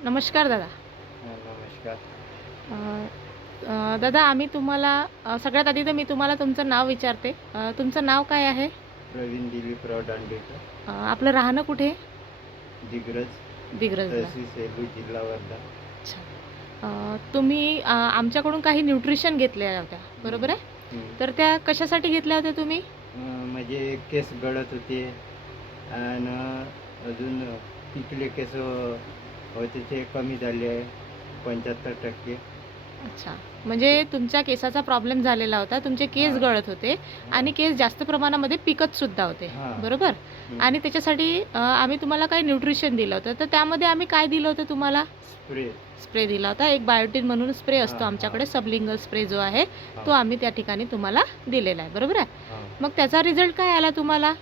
नमस्कार दादा. नमस्कार. दादा आम्ही तुम्हाला सगळ्यात आधी तर मी तुम्हाला तुमचं नाव विचारते. तुमचं नाव काय आहे? प्रवीण दिलीपराव दांडेकर, आपलं राहणं कुठे? दिग्रज, दिग्रजला. तहसील सेलू, जिल्हा वर्धा. अच्छा. तुम्ही आमच्याकडून काही न्यूट्रिशन घेतल्या होत्या, बरोबर आहे? तर त्या कशासाठी घेतल्या होत्या तुम्ही? म्हणजे केस गळत होते आणि अजून पिकले केस होते ते कमी झाले आहे 75%. अच्छा. म्हणजे तुमच्या केसाचा प्रॉब्लेम झालेला होता. तुमचे केस गळत होते आणि केस जास्त प्रमाणामध्ये पिकत सुद्धा होते, बरोबर? आणि त्याच्यासाठी आम्ही तुम्हाला काही न्यूट्रिशन दिलं होतं. तर त्यामध्ये आम्ही काय दिलं होतं तुम्हाला? स्प्रे दिला होता. एक बायोटिन म्हणून स्प्रे असतो आमच्याकडे, सबलिंगल स्प्रे जो आहे तो आम्ही त्या ठिकाणी तुम्हाला दिलेला आहे, बरोबर आहे? मग त्याचा रिझल्ट काय आला तुम्हाला?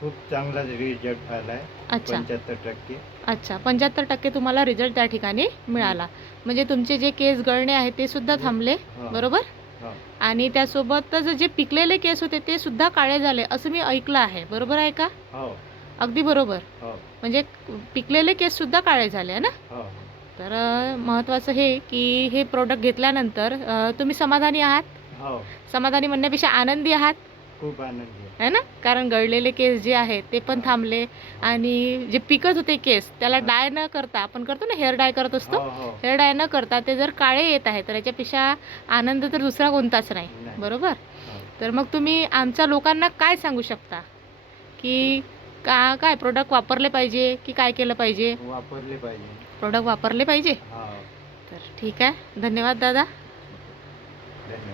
खूप चांगला रिझल्ट आला आहे. अच्छा. 75%. अच्छा, 75% तुम्हाला रिझल्ट त्या ठिकाणी मिळाला. म्हणजे तुमचे जे केस गळणे आहे ते सुद्धा थांबले, बरोबर? आणि त्यासोबतच जे पिकलेले केस होते ते सुद्धा काळे झाले असं मी ऐकलं आहे, बरोबर आहे का? अगदी बरोबर. म्हणजे पिकलेले केस सुद्धा काळे झाले आहे ना? तर महत्त्वाचं हे की हे प्रोडक्ट घेतल्यानंतर तुम्ही समाधानी आहात? समाधानी म्हणण्यापेक्षा आनंदी आहात, खूप आनंदी आहे ना? कारण गळलेले केस जे आहेत ते पण थांबले आणि जे पिकत होते केस त्याला डाय न करता, आपण करतो ना हेअर डाय करत असतो, हेअर डाय न करता ते जर काळे येत आहे तर याच्यापेक्षा आनंद तर दुसरा कोणताच नाही, बरोबर? तर मग तुम्ही आमच्या लोकांना काय सांगू शकता की काय प्रोडक्ट वापरले पाहिजे की काय केलं पाहिजे? वापरले पाहिजे. प्रोडक्ट वापरले पाहिजे. तर ठीक आहे, धन्यवाद दादा. धन्यवाद.